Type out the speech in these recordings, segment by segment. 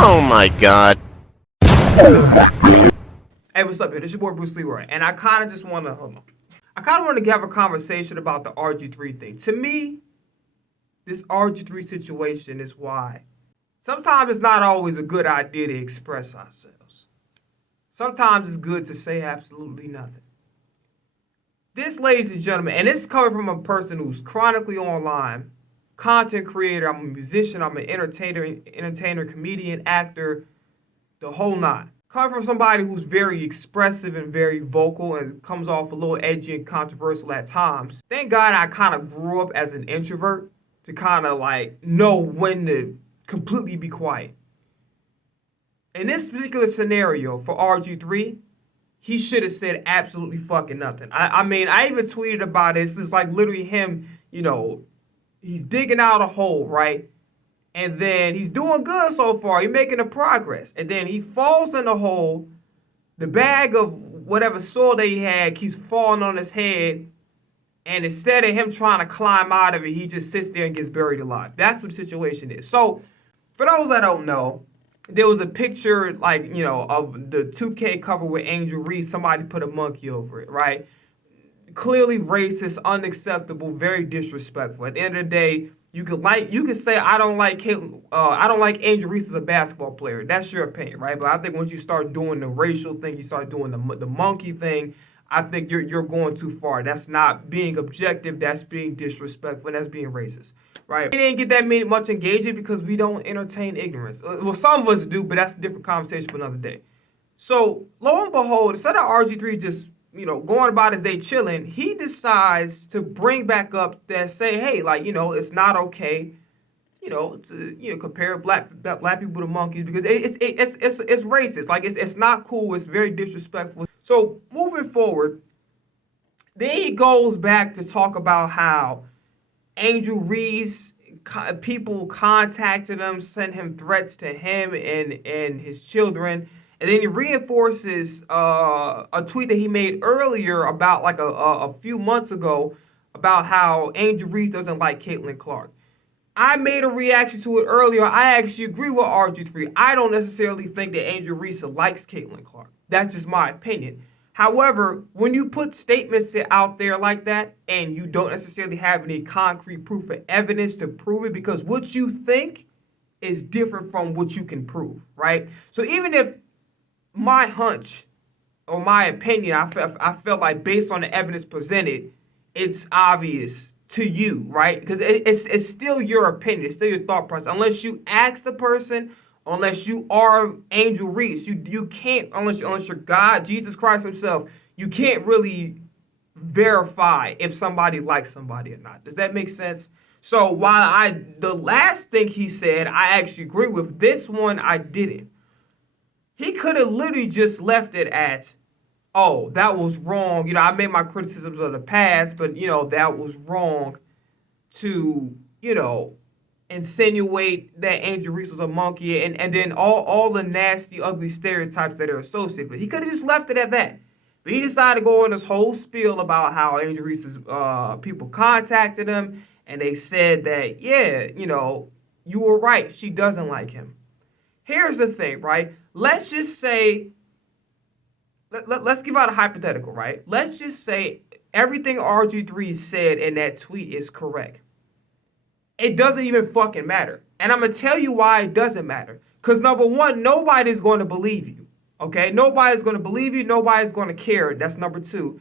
Oh my god. Hey, what's up, here? This your boy Bruce Leroy, and I kind of just want to hold on. I kind of want to have a conversation about the RG3 thing. To me, this RG3 situation is why sometimes it's not always a good idea to express ourselves. Sometimes it's good to say absolutely nothing. This, ladies and gentlemen, and this is coming from a person who's chronically online, content creator. I'm a musician. I'm an entertainer, comedian, actor, the whole nine. Coming from somebody who's very expressive and very vocal and comes off a little edgy and controversial at times. Thank God I kind of grew up as an introvert to kind of like know when to completely be quiet. In this particular scenario for RG3, he should have said absolutely fucking nothing. I mean, I even tweeted about it. It's like literally him, he's digging out a hole, right? And then he's doing good so far. He's making a progress. And then he falls in the hole. The bag of whatever soil that he had keeps falling on his head. And instead of him trying to climb out of it, he just sits there and gets buried alive. That's what the situation is. So, for those that don't know, there was a picture, of the 2K cover with Angel Reese. Somebody put a monkey over it, right? Clearly racist, unacceptable, very disrespectful. At the end of the day, you could say I don't like Angel Reese as a basketball player. That's your opinion, right? But I think once you start doing the racial thing, you start doing the monkey thing, I think you're going too far. That's not being objective. That's being disrespectful. And that's being racist, right? We didn't get that much engagement because we don't entertain ignorance. Well, some of us do, but that's a different conversation for another day. So lo and behold, instead of RG3 just going about his day chilling, he decides to bring back up that say, hey, it's not okay, to compare black people to monkeys because it's racist. Like it's not cool. It's very disrespectful. So moving forward, then he goes back to talk about how Angel Reese people contacted him, sent him threats to him and his children. And then he reinforces a tweet that he made earlier about a few months ago about how Angel Reese doesn't like Caitlin Clark. I made a reaction to it earlier. I actually agree with RG3. I don't necessarily think that Angel Reese likes Caitlin Clark. That's just my opinion. However, when you put statements out there like that and you don't necessarily have any concrete proof or evidence to prove it, because what you think is different from what you can prove, right? So even if my hunch or my opinion, I felt like based on the evidence presented, it's obvious to you, right? Because it's still your opinion. It's still your thought process. Unless you ask the person, unless you are Angel Reese, you can't, unless you're God, Jesus Christ himself, you can't really verify if somebody likes somebody or not. Does that make sense? So while the last thing he said, I actually agree with, this one I didn't. He could have literally just left it at, oh, that was wrong. I made my criticisms of the past, but, that was wrong to, insinuate that Angel Reese was a monkey and then all the nasty, ugly stereotypes that are associated with it. He could have just left it at that. But he decided to go on this whole spiel about how Angel Reese's people contacted him and they said that, yeah, you were right. She doesn't like him. Here's the thing, right? Let's just say, let's give out a hypothetical, right? Let's just say everything RG3 said in that tweet is correct. It doesn't even fucking matter. And I'm going to tell you why it doesn't matter. Because number one, nobody's going to believe you, okay? Nobody's going to believe you. Nobody's going to care. That's number two.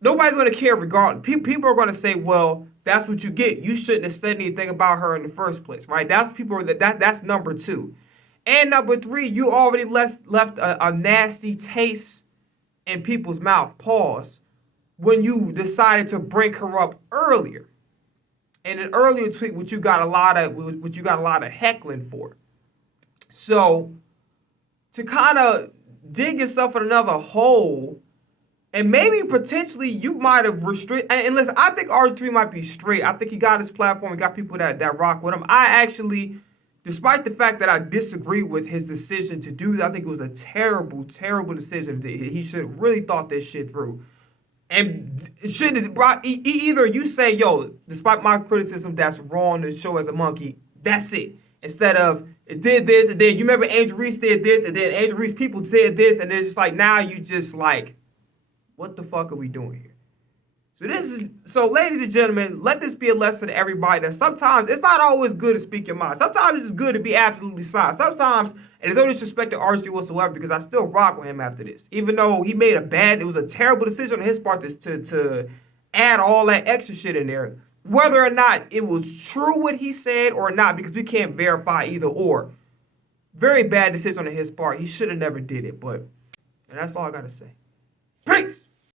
Nobody's going to care regardless. People are going to say, well, that's what you get. You shouldn't have said anything about her in the first place, right? That's number two. And number three, you already left a nasty taste in people's mouth, pause, when you decided to bring her up earlier. In an earlier tweet, which you got a lot of heckling for. So to kind of dig yourself in another hole, and maybe potentially you might have restricted. And listen, I think RG3 might be straight. I think he got his platform. He got people that rock with him. I actually, despite the fact that I disagree with his decision to do that, I think it was a terrible, terrible decision. He should have really thought this shit through. And it shouldn't have brought, either you say, yo, despite my criticism, that's wrong to show as a monkey, that's it. Instead of, it did this, and then you remember Angel Reese did this, and then Angel Reese people said this, and it's just like now you just like, what the fuck are we doing here? So ladies and gentlemen, let this be a lesson to everybody that sometimes it's not always good to speak your mind. Sometimes it's good to be absolutely silent. Sometimes, and there's no disrespect to RG whatsoever, because I still rock with him after this. Even though he made it was a terrible decision on his part to add all that extra shit in there. Whether or not it was true what he said or not, because we can't verify either or. Very bad decision on his part. He should have never did it, and that's all I gotta say. Peace!